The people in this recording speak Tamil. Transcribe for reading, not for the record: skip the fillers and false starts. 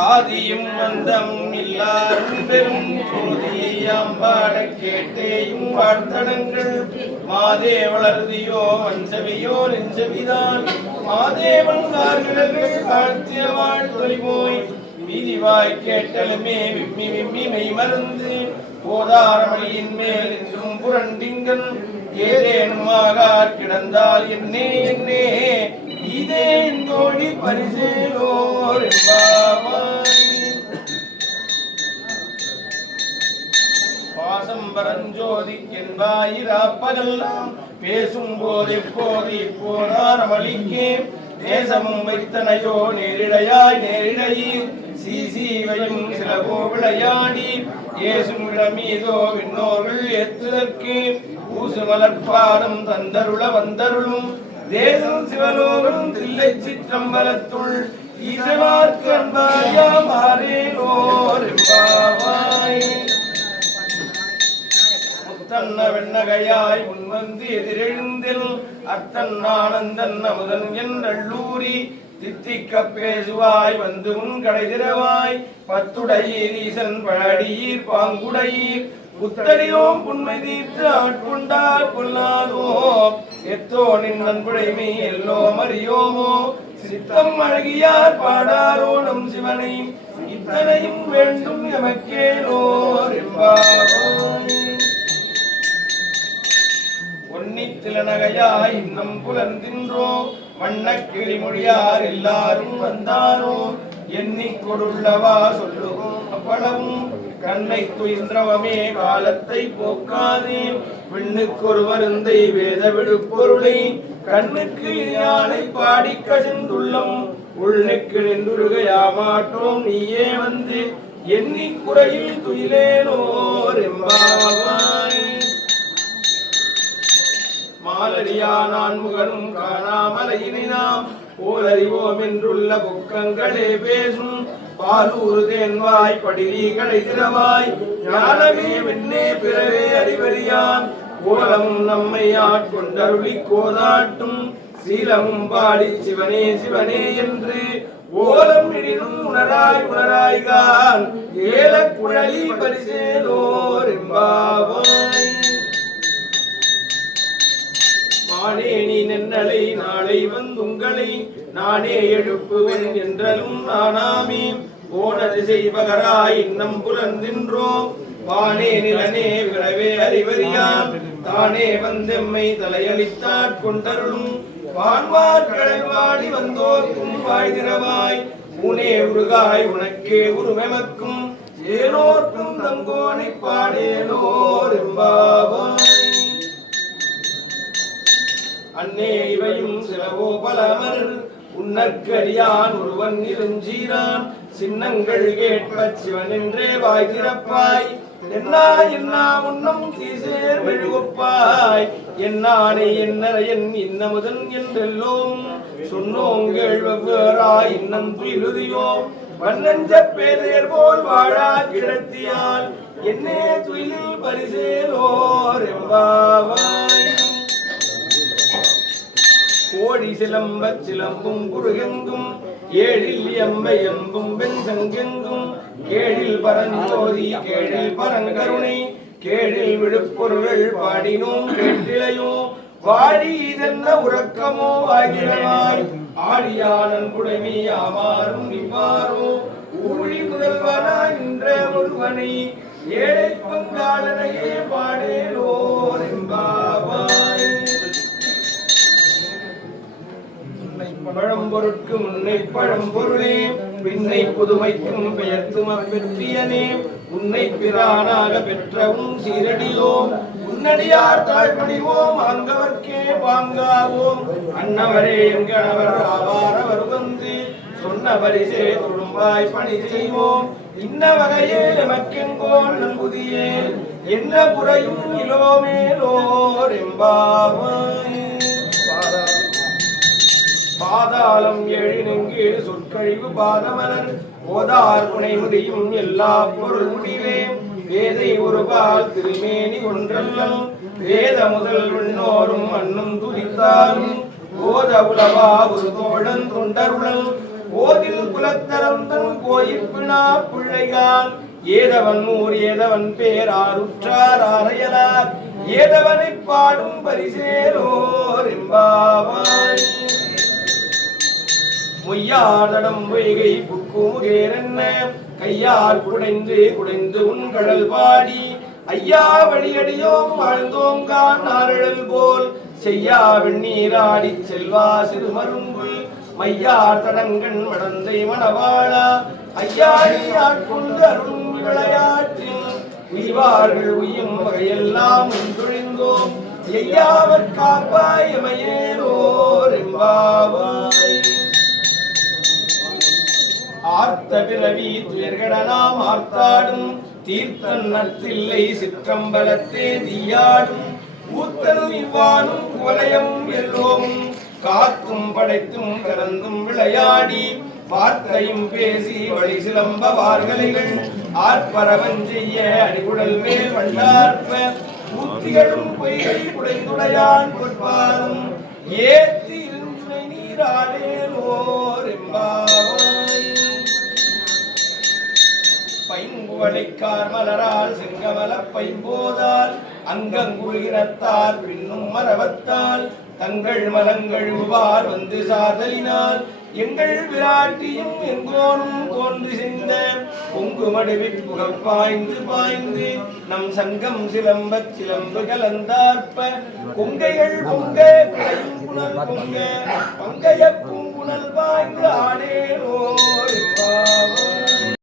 ஆதியும் அந்தமும் இல்லாரும் பெரும் சோதியாம் பாட கேட்டேயும் வாழ்த்தடங்கள் மாதே வளர்தியோ வன்சவியோ நெஞ்சவிதான் மாதேவன் கார்கிழர்கள் வாழ்த்திய வாழ்த்தொலி போய் வீதிவாய் கேட்டலுமே விம்மி விம்மி மெய் மருந்து போதாரமணியின் மேல் என்றும் புரண்டிங்கன் ஏதேனும் ஆகார் கிடந்தால் என்னே என்னே இதே தோழி பரிசேலோர் பாசம் பரஞ்சோதிக்கென்பாயிராப்பதெல்லாம் பேசும் போது எப்போது இப்போதாரமளிக்கே தேசமும் வைத்தனையோ நேரிடையாய் நேரிடையில் சீசீவையும் சிலவோ விளையாடி ஏசும் இடமீதோ விண்ணோர்கள் ஏத்துதற்கு ஊசு மலர்பாதம் தந்தருள வந்தருளும் தேசம் சிவலோகம் தில்லை சிற்றம்பலத்துள் ஈசனார்க்கு அன்பாயா மாறேனோர் எம்பாவாய் முத்தன்ன வெண்ணகையாய் முன்வந்து எதிரெழுந்தில் அத்தன் ஆனந்தன் அமுதன் என்றள்ளூரி தித்திக்க பேசுவாய் வந்து உன் கடை திறவாய் பத்துடையீர் ஈசன் பழடியீர் பாங்குடையீர் புத்தடியோம் புன்மை தீர்த்து ஆட்கொண்டால் கொல்லாதோ எத்தோ நின் நன்புடைமை எல்லோ மறியோமோ சித்தம் அழகியார் பாடாரோ நம் சிவனை இத்தனையும் வேண்டும் எமக்கேலோர் எம்பாவாய் ஒன்னித்திலனகையாய் இன்னம் புலந்தின்றோ வண்ணக்கிளி மொழியார் எல்லாரும் வந்தாரோ எண்ணிக் கொடுள்ளவா சொல்லுவோம் அவ்வளவும் கண்ணை துயின்றவமே காலத்தை போக்காதே விண்ணுக்கு ஒரு மருந்தை வேத விழுப்பொருளை கண்ணுக்கு யானை பாடி கசிந்துள்ளம் உள்னுக்கு நின்றுருகையாமாட்டோம் நீயே வந்து எண்ணி குறையில் துயிலேனோர் எம்பாவாய் மாலரியா நான் முகனும் காணாமலையினை நாம் போலறிவோம் என்றுள்ள புக்கங்களே பேசும் பாலூர் தேன்வாய் படிரி கடை திறவாய் ஞானமே வெண்ணே பிறவே அறிவறியான் கோலமும் நம்மை ஆட்கொண்டருளி கோதாட்டும் சீலமும் பாடி சிவனே சிவனே என்று ஓலம் இடினும் உணராய் உணராய்கான் ஏல குழலி பரிசேலோர் எம்பாவாய் மானே நீ நென்னலை நாளை வந்துங்களை நானே எழுப்புவன் என்றலும் நானாமே போன திசை பகராய் இன்னம் புலந்தின்றோம் வானே நிலனே விரவே அறிவறியான் தானே வந்தெம்மை தலையளித்தாற் கொண்டருளும் வான்வார் கடல் வாடி வந்தோர்க்கும் வாய் திறவாய் ஊனே உருகாய் உனக்கே உருமெமக்கும் ஏனோர்க்கும் தங்கோனை பாடேலோர் எம்பாவாய் அன்னே இவையும் சிலவோ பலமர் உன்னற்கரியான் ஒருவன் இருஞ்சீரான் சின்னங்கள் கேட்ப சிவன் என்றே வாய் திறப்பாய் என்னா என்னா உன்னம் தீசேர் மெழுகுப்பாய் என்னானை என்னரையன் இன்னமுதன் என்றெல்லோம் சொன்னோங்கள் வெவ்வேறாய் இன்னம் துயிலுதியோ வண்ணஞ்ச பேதையர் போல் வாழா கிடத்தியால் என்னே துயிலில் பரிசேலோர் எம்பாவாய் கோழி சிலம்பச் சிலம்பும் குருகெங்கும் ஏழில் எம்பை எம்பும் வெண்சங்கெங்கும் கேழில் பரஞ்சோதி கேழில் பரங்கருணை கேழில் விழுப்பொருள் பாடினோம் கேட்டிலையோ வாடி இதென்ன உறக்கமோ ஆகிறவாய் ஆடியானன் குடைமை ஆமாறும் நிவாரோ ஊழி முதல்வனாய் நின்ற ஒருவனை ஏழை பங்காளனையே பாடேலோர் எம்பாவாய் பழம்பொருட்கு முன்னை பழம்பொருளே பின்னை புதுமைக்கும் பெயர்த்தும் அப்பெற்றியனே உன்னை பிரானாக பெற்றவும் சீரடியோ உன்னடியார் தாழ்படிவோம் அங்கவர்க்கே வாங்காவோம் அன்னவரே என்கணவர் ஆவாரவர் வந்து சொன்ன பரிசே துடும்பாய் பணி செய்வோம் இன்ன வகையே எமக்கெங்கோன் நல்புதியே என்ன குறையும் இலோமேலோர் எம்பாவாய் பாதாளம் எழினெங்கீடு சொற்கழிவு பாதமலர் போதார் புனை முடியும் எல்லா பொருள் முடிவே வேதை ஒருபால் திருமேனி ஒன்றல்லம் வேத முதல் விண்ணோரும் மண்ணும் துதித்தாரும் போத உலவா ஒரு தோழன் தொண்டருளல் கோதில் குலத்தரந்தன் கோயிற்பினா பிள்ளைகான் ஏதவன் ஊர் ஏதவன் பேராருற்றார் ஆரையலார் ஏதவனை பாடும் பரிசேலோர் எம்பாவாய் மொய்யாதடம் பொய்கை புக்குமுகேரென்ன கையால் குடைந்து குடைந்து உண்கடல் பாடி ஐயா வழியடியோம் வாழ்ந்தோங்கான் நாரழல் போல் செய்யா வெண்ணீராடி செல்வா சிறுமருங்குள் மையார் தடங்கண் மடந்தை மணவாளா ஐயாடி ஆட்கொண்டு அருள் விளையாட்டில் உய்வார்கள் உய்யும் வகையெல்லாம் உண்டொழிந்தோம் ஐயாவர் காப்பாய் எமையேலோர் எம்பாவாய் ஆர்த்த பிறவி துயர்கடனாம் ஆர்த்தாடும் தீர்த்தன் நற்றில்லை சிற்றம்பலத்தே தீயாடும் கூத்தல் இவ்வானும் குவலயம் எல்லோம் காத்தும் படைத்தும் கலந்தும் விளையாடி வார்த்தையும் பேசி வழி சிலம்ப வார்கலைகள் ஆர்ப்பரவன் செய்ய அடிகுடல் மேல் வண்டார்ப்ப ஊத்திகளும் பொய்கை குடைந்துடையான் பொற்பாதம் ஏத்தி இருந்துரை நீராடேலோர் எம்பாவாய் பைங்குவளைக்கார் மலரால் செங்கமல பைம்போதால் அங்கங்குருகினத்தால் பின்னும் மரவத்தால் தங்கள் மலங்கழுவார் வந்து சாதலினால் எங்கள் விராட்டியும் எங்கோனும் தோன்றி செய்த பொங்கு மடுவிற் புகழ் பாய்ந்து பாய்ந்து நம் சங்கம் சிலம்பச் சிலம்பு கலந்தார்ப்ப கொங்கைகள் பொங்க குடையும் புனல் பொங்க பங்கைய பூங்குணல் பாய்ந்து ஆடேலோர் எம்பாவாய்